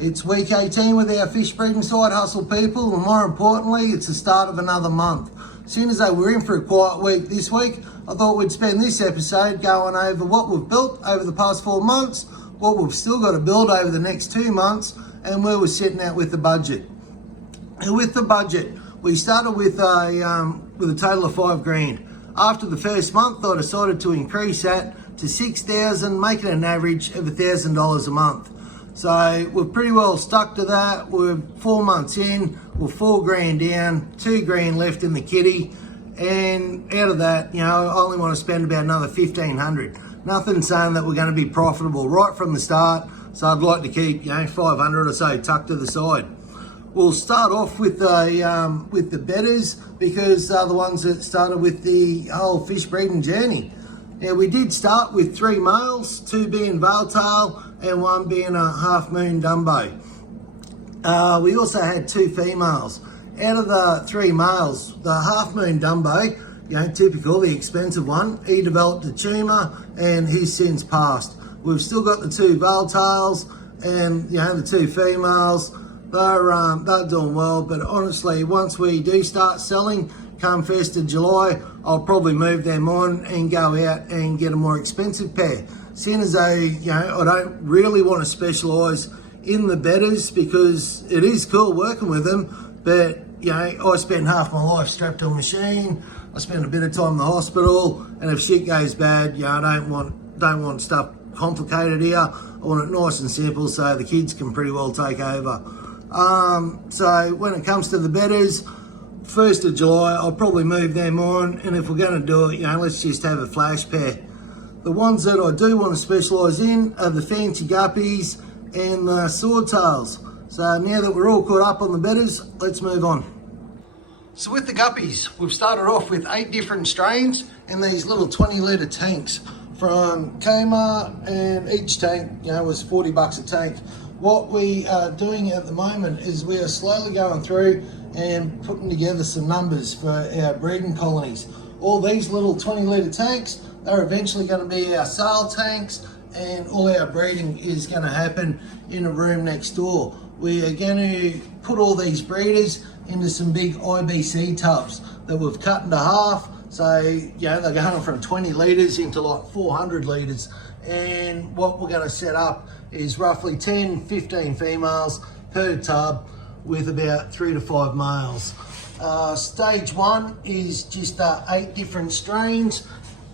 It's week 18 with our fish breeding side hustle, people, and more importantly, it's the start of another month. Seeing as though we're in for a quiet week this week, I thought we'd spend this episode going over what we've built over the past 4 months, what we've still got to build over the next 2 months, and where we're sitting at with the budget. And with the budget, we started with a total of 5 grand. After the first month, I decided to increase that to 6,000, making an average of $1,000 a month. So we're pretty well stuck to that. We're 4 months in, we're 4 grand down, 2 grand left in the kitty. And out of that, I only want to spend about another 1,500. Nothing saying that we're going to be profitable right from the start. So I'd like to keep, 500 or so tucked to the side. We'll start off with the betters because they're the ones that started with the whole fish breeding journey. Now we did start with 3 males, 2 being Swordtail and 1 being a half moon Dumbo. We also had 2 females. Out of the 3 males, the half moon Dumbo, typical, the expensive one, he developed a tumour and he's since passed. We've still got the 2 Swordtails and the 2 females. They're doing well, but honestly, once we do start selling, come 1st of July, I'll probably move them on and go out and get a more expensive pair. Seeing as though, I don't really want to specialise in the betters because it is cool working with them, but, I spend half my life strapped to a machine, I spend a bit of time in the hospital, and if shit goes bad, I don't want stuff complicated here. I want it nice and simple so the kids can pretty well take over. So when it comes to the betters, 1st of July, I'll probably move them on, and if we're going to do it, let's just have a flash pair. The ones that I do want to specialise in are the fancy guppies and the swordtails. So now that we're all caught up on the betters, let's move on. So with the guppies, we've started off with 8 different strains in these little 20 litre tanks from Kmart, and each tank, was $40 a tank. What we are doing at the moment is we are slowly going through and putting together some numbers for our breeding colonies. All these little 20 litre tanks, they're eventually going to be our sale tanks, and all our breeding is going to happen in a room next door. We are going to put all these breeders into some big IBC tubs that we've cut into half. So, they're going from 20 litres into like 400 litres. And what we're going to set up is roughly 10, 15 females per tub with about 3 to 5 males. Stage 1 is just 8 different strains.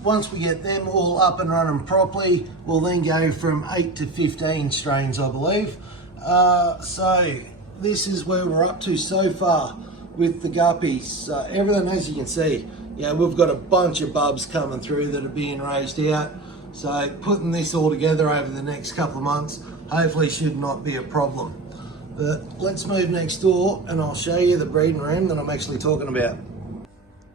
Once we get them all up and running properly, we'll then go from 8 to 15 strains, I believe. So this is where we're up to so far with the guppies. Everything, as you can see, we've got a bunch of bubs coming through that are being raised out. So putting this all together over the next couple of months hopefully should not be a problem. But let's move next door and I'll show you the breeding room that I'm actually talking about.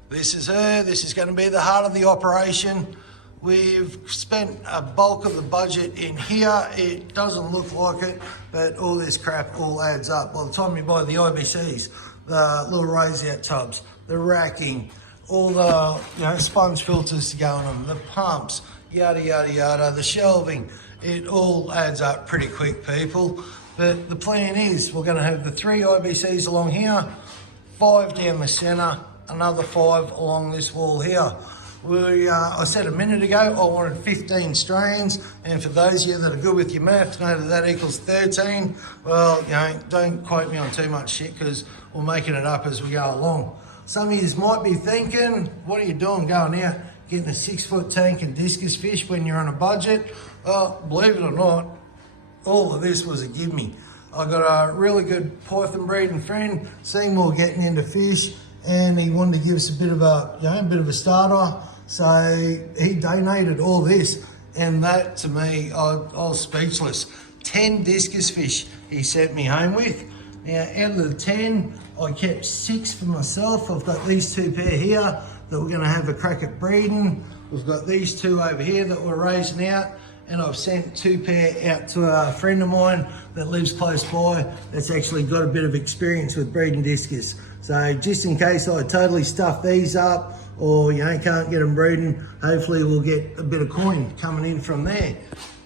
This is her. This is going to be the heart of the operation. We've spent a bulk of the budget in here. It doesn't look like it, but all this crap all adds up. By the time you buy the IBCs, the little raise out tubs, the racking, all the sponge filters to go on them, the pumps, yada yada yada, the shelving, it all adds up pretty quick, people. But the plan is we're going to have the 3 IBCs along here, 5 down the centre, another 5 along this wall here. I said a minute ago I wanted 15 strains, and for those of you that are good with your maths know that equals 13. Well, don't quote me on too much shit because we're making it up as we go along. Some of you might be thinking, what are you doing going out getting a 6-foot tank and discus fish when you're on a budget? Well, believe it or not, all of this was a give me. I got a really good python breeding friend, Seymour, getting into fish, and he wanted to give us a bit of a starter. So he donated all this, and that to me, I was speechless. 10 discus fish he sent me home with. Now, out of the 10, I kept 6 for myself. I've got these 2 pair here that we're going to have a crack at breeding. We've got these 2 over here that we're raising out, and I've sent 2 pair out to a friend of mine that lives close by that's actually got a bit of experience with breeding discus. So just in case I totally stuff these up or can't get them breeding, hopefully we'll get a bit of coin coming in from there.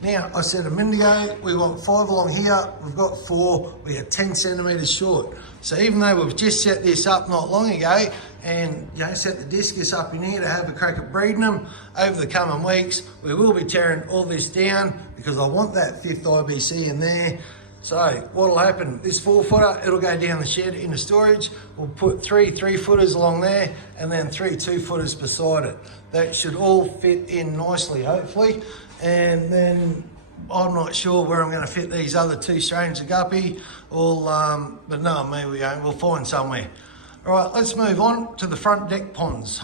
Now, I said a minute ago, we want 5 along here, we've got 4, we are 10 centimetres short. So even though we've just set this up not long ago, and set the discus up in here to have a crack at breeding them, over the coming weeks, we will be tearing all this down because I want that 5th IBC in there. So what'll happen, this 4-footer, it'll go down the shed into storage. We'll put 3 3-footers along there and then 3 2-footers beside it. That should all fit in nicely, hopefully. And then I'm not sure where I'm going to fit these other 2 strains of guppy. But no, maybe we won't. We'll find somewhere. All right, let's move on to the front deck ponds.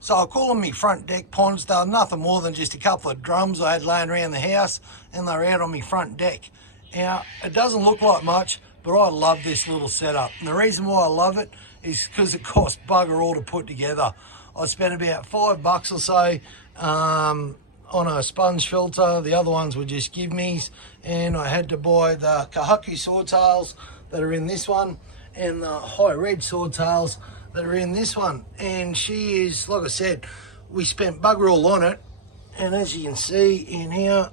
So I call them my front deck ponds. They're nothing more than just a couple of drums I had laying around the house, and they're out on my front deck. Now, it doesn't look like much, but I love this little setup. And the reason why I love it is because it costs bugger all to put together. I spent about $5 or so on a sponge filter. The other ones were just give-me's, and I had to buy the Kahaku swordtails that are in this one and the high red swordtails that are in this one. And she is, like I said, we spent bugger all on it, and as you can see in here,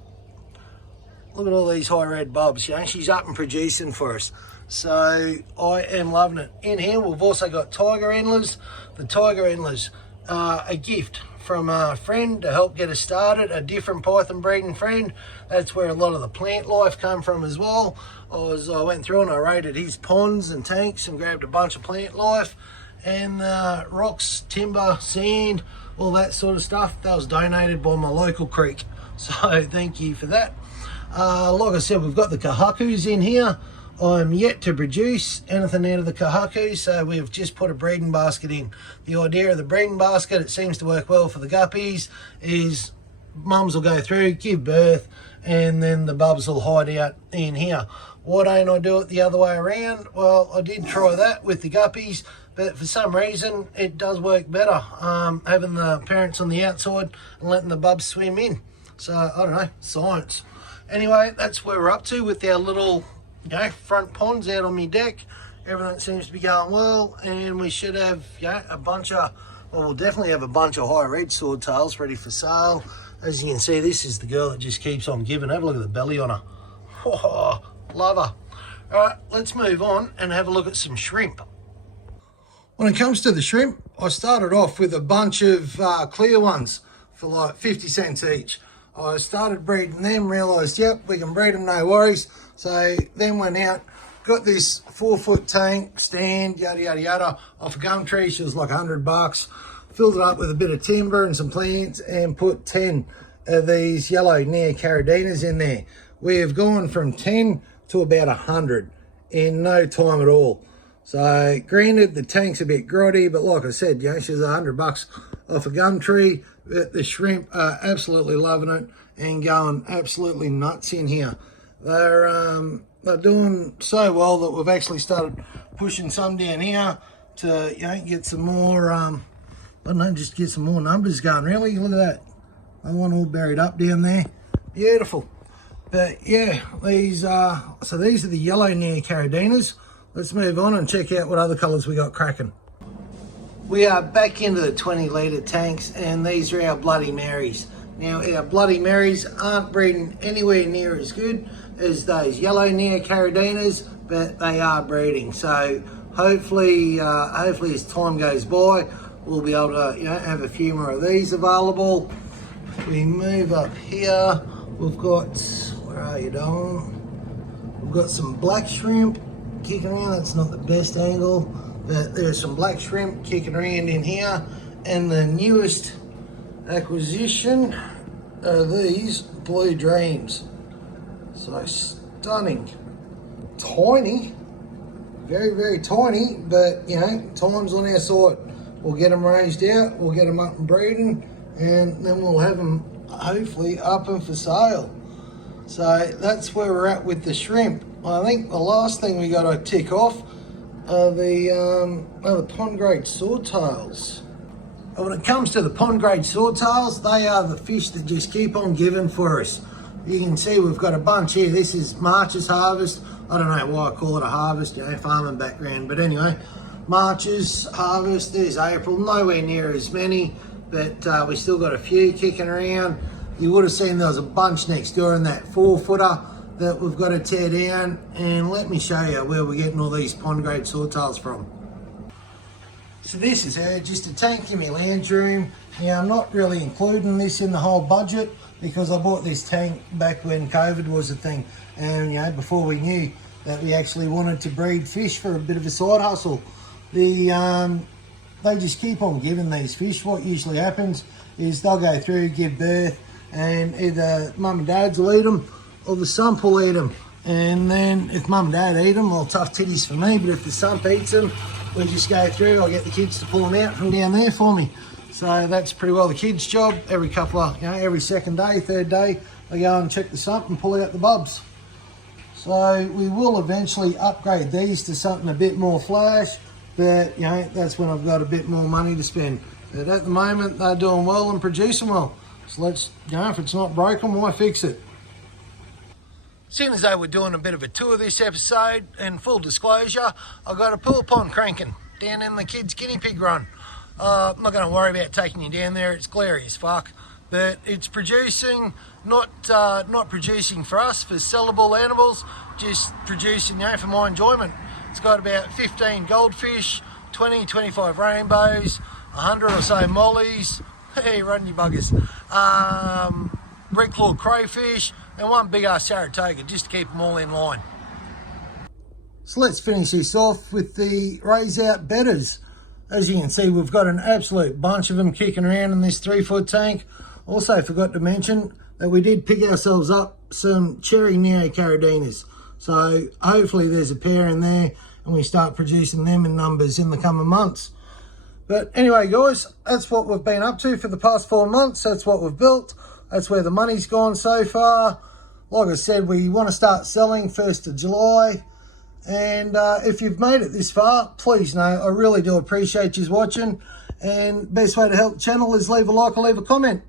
look at all these high red bulbs. She's up and producing for us, so I am loving it. In here we've also got tiger endlers. The tiger endlers are a gift from a friend to help get us started, a different python breeding friend. That's where a lot of the plant life come from as well. I went through and I raided his ponds and tanks and grabbed a bunch of plant life and rocks, timber, sand, all that sort of stuff. That was donated by my local creek, so thank you for that. Like I said, we've got the Kahakus in here. I'm yet to produce anything out of the Kahaku, so we've just put a breeding basket in. The idea of the breeding basket, it seems to work well for the guppies, is mums will go through, give birth, and then the bubs will hide out in here. Why don't I do it the other way around? Well, I did try that with the guppies, but for some reason it does work better, having the parents on the outside and letting the bubs swim in. So, I don't know, science. Anyway, that's where we're up to with our little front ponds out on my deck. Everything seems to be going well, and we should have a bunch of, well, we'll definitely have a bunch of high red swordtails ready for sale. As you can see, this is the girl that just keeps on giving. Have a look at the belly on her. Oh, love her. All right, let's move on and have a look at some shrimp. When it comes to the shrimp, I started off with a bunch of clear ones for like 50 cents each. I started breeding them, realised, yep, we can breed them, no worries. So then went out, got this 4-foot tank, stand, yada, yada, yada, off a gum tree. She was like $100. Filled it up with a bit of timber and some plants and put 10 of these yellow neocardinas in there. We have gone from 10 to about 100 in no time at all. So granted, the tank's a bit grotty, but like I said, she's $100 off a gum tree. The shrimp are absolutely loving it and going absolutely nuts in here. They're doing so well that we've actually started pushing some down here to get some more I don't know, just get some more numbers going. Really, look at that. I want all buried up down there. Beautiful. But yeah, these are the yellow neocardinas. Let's move on and check out what other colours we got cracking. We are back into the 20-litre tanks, and these are our Bloody Marys. Now, our Bloody Marys aren't breeding anywhere near as good as those yellow neocardinas, but they are breeding. So hopefully as time goes by, we'll be able to have a few more of these available. We move up here. We've got, where are you, Don? We've got some black shrimp kicking around. That's not the best angle, but there's some black shrimp kicking around in here. And the newest acquisition are these blue dreams. So stunning. Tiny, very, very tiny, but time's on our side. We'll get them raised out, we'll get them up and breeding, and then we'll have them hopefully up and for sale. So that's where we're at with the shrimp. I think the last thing we got to tick off are the pond grade swordtails. When it comes to the pond grade swordtails, they are the fish that just keep on giving for us. You can see we've got a bunch here. This is March's harvest. I don't know why I call it a harvest, farming background, but anyway, March's harvest. There's April, nowhere near as many, but we still got a few kicking around. you would have seen there was a bunch next door in that 4-footer that we've got to tear down, and let me show you where we're getting all these pond grade swordtails from. So this is just a tank in my lounge room. Now I'm not really including this in the whole budget because I bought this tank back when COVID was a thing, and before we knew that we actually wanted to breed fish for a bit of a side hustle. They just keep on giving these fish. What usually happens is they'll go through, give birth, and either mum and dads will eat them or the sump will eat them. And then if mum and dad eat them, well, tough titties for me, but if the sump eats them, we just go through, I'll get the kids to pull them out from down there for me. So that's pretty well the kids' job. Every couple of, every second day, third day, they go and check the sump and pull out the bubs. So we will eventually upgrade these to something a bit more flash, but that's when I've got a bit more money to spend. But at the moment, they're doing well and producing well. So let's, if it's not broken, why fix it? Seeing as though we're doing a bit of a tour this episode, and full disclosure, I've got a pool pond cranking down in the kids' guinea pig run. I'm not going to worry about taking you down there, it's glary as fuck, but it's producing, not producing for us, for sellable animals, just producing for my enjoyment. It's got about 15 goldfish, 20, 25 rainbows, 100 or so mollies, hey, run you buggers, red clawed crayfish, and one big ass Saratoga, just to keep them all in line. So let's finish this off with the raise out Bettas. As you can see, we've got an absolute bunch of them kicking around in this 3-foot tank. Also forgot to mention that we did pick ourselves up some cherry neocaradinas. So hopefully there's a pair in there and we start producing them in numbers in the coming months. But anyway, guys, that's what we've been up to for the past 4 months. That's what we've built. That's where the money's gone so far. Like I said, we want to start selling 1st of July. And if you've made it this far, please know I really do appreciate you watching. And best way to help the channel is leave a like or leave a comment.